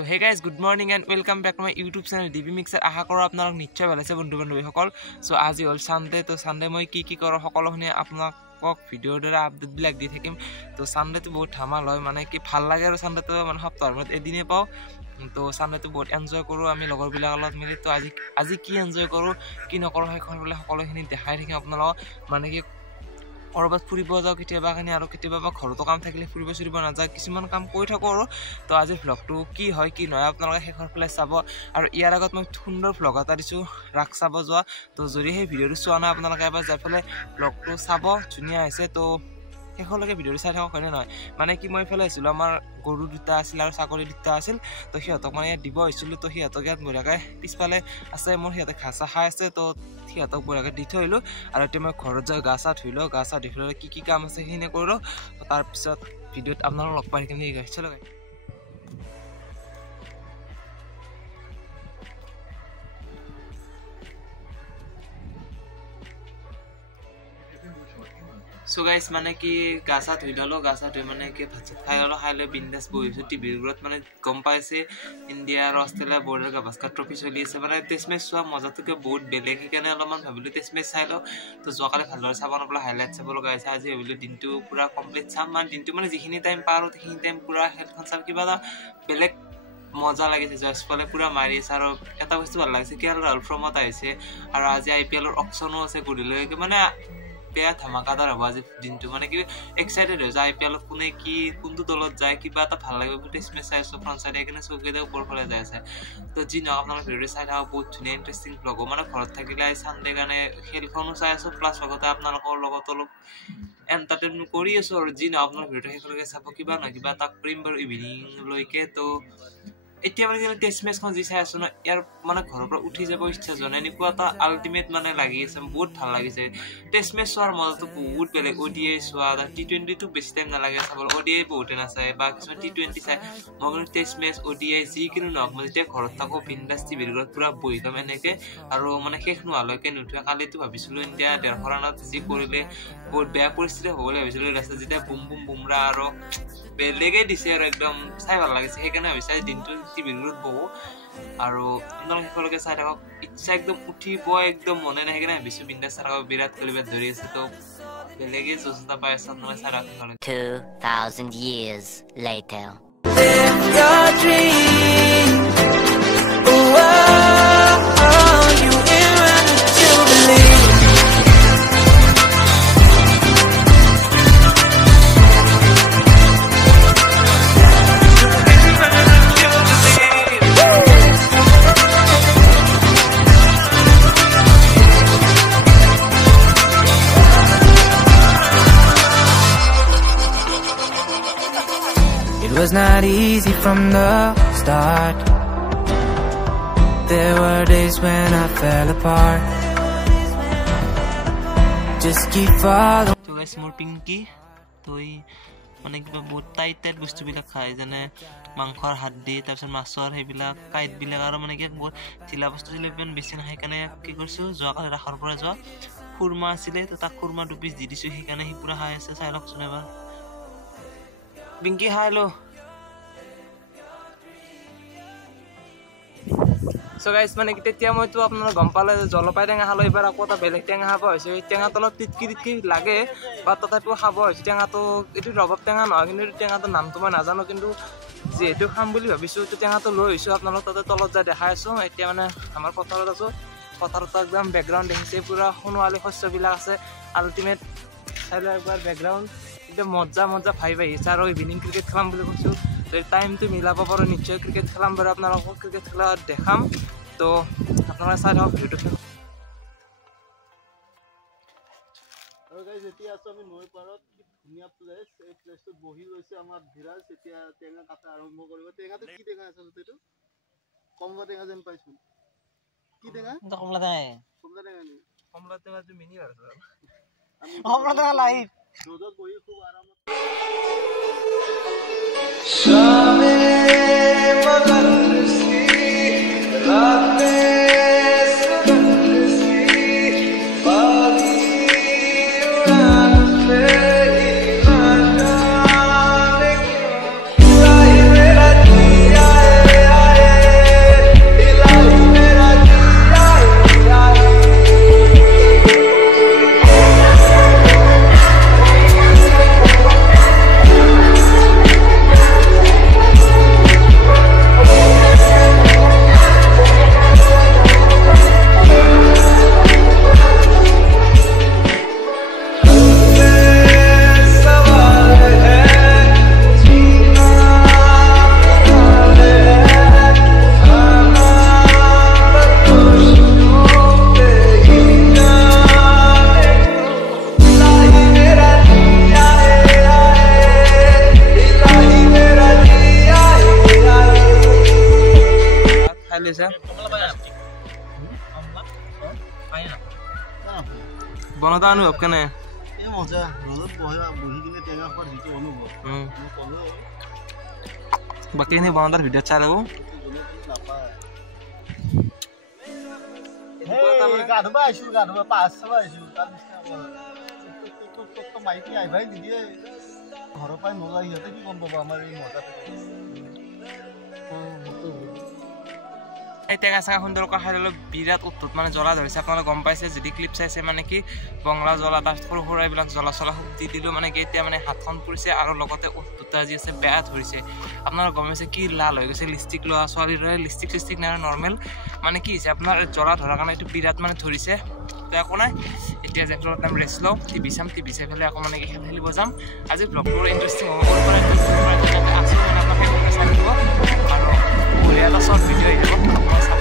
So hey guys, good morning and welcome back to my YouTube channel DB Mixer. আশা কৰো আপোনালোক নিশ্চয় ভাল আছে বন্ধু বান্ধৱীসকল। সো আজি হল সানডে, তো সানডে মই কি কৰো সকলোখিনি আপোনালোকক ভিডিঅ'ৰ দ্বাৰা আপডেট বিলাক দি থাকিম। তো সানডে তো বহুত ধামাল হয়, মানে কি ভাল লাগে আৰু সানডে তো মানে সপ্তাহৰ মূৰত এদিনে পাও। তো সানডে তো বহুত এনজয় কৰো আমি লগৰ বিলাকৰ লগত মিলি। তো আজি কি এনজয় কৰো কি নকৰো সেইখন সকলোখিনি দেখাই থাকিম আপোনালোকক। মানে কি কৰবাত ফুৰিব যাও কেতিয়াবা খানি আৰু কেতিয়াবা ঘৰতো কাম থাকিলে ফুৰিব নাযায়, কিছুমান কাম কৰি থাকো আৰু। তো আজি ভ্লগটো কি হয় কি নহয় আপোনালোকে শেষৰ ফালে চাব। আৰু ইয়াৰ আগত মই সুন্দৰ ভ্লগ এটা দিছো ৰাস চাব যোৱা। তো যদি সেই ভিডিঅ'টো চোৱা নাই আপোনালোকে এবাৰ যাই পেলাই ভ্লগটো চাব, ধুনীয়া হৈছে। তো শেষলৈকে ভিডিঅ'টো চাই থাকক, হয়নে নহয়। মানে কি মই এইফালে আহিছিলোঁ, আমাৰ গৰু দুটা আছিল আৰু ছাগলী দুটা আছিল। তো সিহঁতক মানে ইয়াত দিব আহিছিলোঁ। তো সিহঁতক ইয়াত বঢ়িয়াকৈ পিছফালে আছে মোৰ, সিহঁতে ঘাঁহ চাহ খাই আছে। তো সিহঁতক বঢ়িয়াকৈ দি থৈ আহিলোঁ। আৰু এতিয়া মই ঘৰত যাই গা চা ধুই লওঁ, গা চা ধুই পেলাই কি কাম আছে সেইখিনি কৰিলোঁ। তাৰপিছত ভিডিঅ'ত আপোনালোকক লগ পাই কিনে গৈছে লগাই। সো গাইস মানে কি গা চা ধুই ললো, গা চা ধুই মানে কি ভাত চাত খাই ললো, খাই লৈ বিন্দাছ বহিছো টিভিৰ ওপৰত। মানে গম পাইছে ইণ্ডিয়া আৰু অষ্ট্ৰেলিয়া বৰ্ডাৰ গাভাস্কাৰ ট্ৰফি চলি আছে, মানে টেষ্ট মেচ চোৱা মজাটোকে বহুত বেলেগ। সেইকাৰণে অলপমান ভাবিলো টেষ্ট মেচ চাই লওঁ। তো যোৱাকালি ভালদৰে চাব নাপালো, হাইলাইট চাব লগা হৈছে। আজি ভাবিলো দিনটো পুৰা কমপ্লিট চাম, মানে দিনটো মানে যিখিনি টাইম পাৰো সেইখিনি টাইম পুৰা খেলখন চাম। কিবা এটা বেলেগ মজা লাগিছে, জয়সৱালে পুৰা মাৰি আছে। আৰু এটা বস্তু ভাল লাগিছে কি আৰু ৰাহুল ফৰ্মত আহিছে, আৰু আজি IPL-ৰ অপশ্যনো আছে গধূলিলৈকে। মানে বেয়া ধামাকাদাৰ হ'ব আজি দিনটো, মানে কি এক্সাইটেড হৈছে IPL-ত কোনে কি কোনটো দলত যায়, কিবা এটা ভাল লাগিব। টেষ্ট মেচ চাই আছো ফ্ৰণ্ট চাইডে, সেইকাৰণে চৌকেইটা ওপৰ ফালে যাই আছে। তো যি নহওক আপোনালোকে ভিডিঅ'টো চাই থাকক, বহুত ধুনীয়া ইণ্টাৰেষ্টিং ভ্লগ হ'ব। মানে ঘৰত থাকিলে চানডে কাৰণে খেলখনো চাই আছো, প্লাছ লগতে আপোনালোকৰ লগত অলপ এণ্টাৰটেইনমেণ্ট কৰি আছো। আৰু যি নহওক আপোনালোকে ভিডিঅ'টো শেষলৈকে চাব, কিবা নহয় কিবা এটা কৰিম বাৰু ইভিনিংলৈকে। তো এতিয়া মানে টেষ্ট মেচখন যি চাই আছো ন, ইয়াৰ মানে ঘৰৰ পৰা উঠি যাব ইচ্ছা যোৱা নাই, এনেকুৱা এটা আল্টিমেট মানে লাগি আছে, বহুত ভাল লাগিছে। টেষ্ট মেচ চোৱাৰ মজাটো বহুত বেলেগ। ODI চোৱা, T20টো বেছি টাইম নালাগে চাবলৈ, ODI বহুতে নাচায় বা কিছুমান T20 চায়। মই মানে টেষ্ট মেচ ODI যিকোনো নহওক, মই যেতিয়া ঘৰত থাকো বিন্দাছ টিভিৰ ঘৰত পুৰা বহি ল'ম এনেকে, আৰু মানে শেষ নোহোৱালৈকে নুঠোৱে। কালিতো ভাবিছিলো ইণ্ডিয়া 150 ৰাণত যি কৰিলে বহুত বেয়া পৰিস্থিতি হ'ব বুলি ভাবিছিলো, লাষ্টত যেতিয়া বুমৰা আৰু বেলেগে দিছে আৰু একদম চাই ভাল লাগিছে। সেইকাৰণে ভাবিছে দিনটো টিভিৰ ঘৰত বহু আৰু আপোনালোকে শেষলৈকে চাই থাকক। ইচ্ছা একদম উঠিব একদম মনে নাই, সেইকাৰণে ভাবিছো বিন্দাছ চাই থাকক। বিৰাট কোহলি বেট ধৰি আছে, তো বেলেগে জোচতা পাই আছে আপোনালোকে চাই থাকক। 2000 years later. It was not easy from the start. There were days when I fell apart. Just keep following. So guys, more pinky. তো মানে কিবা বহুত টাইট বস্তুবিলাক খায়, যেনে মাংসৰ হাড্ডি, তাৰপিছত মাছৰ সেইবিলাক কাঁইটবিলাক, আৰু মানে কি বহুত ঢিলা বস্তু ইমান বেছি নহয়। সেইকাৰণে কি কৰিছোঁ, যোৱাকালি ৰাসৰ পৰা যোৱা খুৰমা আছিলে, তো তাক খুৰমা 2 পিচ দি দিছোঁ। সেইকাৰণে সি পুৰা খাই আছে, চাই লওকচোন এবাৰ। পিংকি খাই লো। সো গাইজ মানে কি তেতিয়া মইতো আপোনালোকে গম পালে জলপাই টেঙা খালোঁ, এইবাৰ আকৌ এটা বেলেগ টেঙা খাব হৈছে। এই টেঙাটো অলপ টিটকি লাগে, বা তথাপিও খাব হৈছে। টেঙাটো এইটো ৰবাব টেঙা নহয়, কিন্তু এইটো টেঙাটোৰ নামটো মই নাজানো, কিন্তু যিহেতু খাম বুলি ভাবিছোঁ এইটো টেঙাটো লৈ আহিছোঁ। আপোনালোক তাতে তলত যাই দেখাই আছোঁ। এতিয়া মানে আমাৰ পথাৰত আছোঁ, পথাৰত একদম বেকগ্ৰাউণ্ড দেখিছে, পুৰা সোণোৱালী শস্যবিলাক আছে, আল্টিমেট। চাই লওঁ একবাৰ বেকগ্ৰাউণ্ড, একদম মজা ভাই আহিছে। আৰু ইভিনিং ক্ৰিকেট খেলাম বুলি কৈছোঁ, টাইমটো মিলাব পাৰোঁ নিশ্চয় ক্ৰিকেট খেলাম বাৰু, আপোনালোকক ক্ৰিকেট খেলা দেখাম। তো আপোনালোকে চাই থাকক ভিডিঅ'টো। আৰু গাইজ এতিয়া আছোঁ আমি নৈৰ পাৰত, কি ধুনীয়া প্লেচ। এই প্লেচটোত বহি লৈছে আমাৰ ধীৰাজ, এতিয়া টেঙা কাটা আৰম্ভ কৰিব। টেঙাটো কি টেঙা আছে এইটো? কমলা টেঙা যেন পাইছোঁ। কি টেঙা? কমলা টেঙা নেকি? কমলা টেঙাটো মিনি আৰু কমলা টেঙা লাইভ ৰ'দত বহি খুব আৰামত। লৈছা বনতা অনুভৱ কেনে এই মজা ৰ'দত বহি কিনে টেঙা খোৱাৰ যিটো অনুভৱ বাকীখিনি বনতাৰ ভিডিঅ'ত চাই ল'ব গা ধুবা পাঁচ চাব আহিছোঁ তাৰ নিচিনা মাইকী আহিবাই নিদিয়ে ঘৰৰ পৰাই নলয় সিহঁতে কি গম পাব আমাৰ এই মজাটো এই টেঙা চেঙা সুন্দৰকৈ খাই ল'লে বিৰাট উৎতুত মানে জ্বলা ধৰিছে আপোনালোকে গম পাইছে যদি ক্লিপ চাইছে মানে কি বঙলা জ্বলা তাৰ সৰু সৰু এইবিলাক জ্বলা চলা দি দিলোঁ মানে কি এতিয়া মানে হাতখন পুৰিছে আৰু লগতে উৎতুতা যি আছে বেয়া ধৰিছে আপোনালোকে গম পাইছে কি লাল হৈ গৈছে লিপষ্টিক লোৱা ছোৱালীৰ লিপষ্টিক নাই নৰ্মেল মানে কি হৈছে আপোনাৰ জ্বলা ধৰাৰ কাৰণে এইটো বিৰাট মানে ধৰিছে তো একো নাই এতিয়া যে অলপ টাইম ৰেষ্ট লওঁ টিভি চাই পেলাই আকৌ মানে কি খেল খেলিব যাম আজি ব্লগটো ইণ্টাৰেষ্টিং হ'ব আছোঁ মানে আপোনালোকে চাই থাকিব আৰু বঢ়িয়া এটা শ্বৰ্ট ভিডিঅ' আহি যাব আপোনাৰ চাব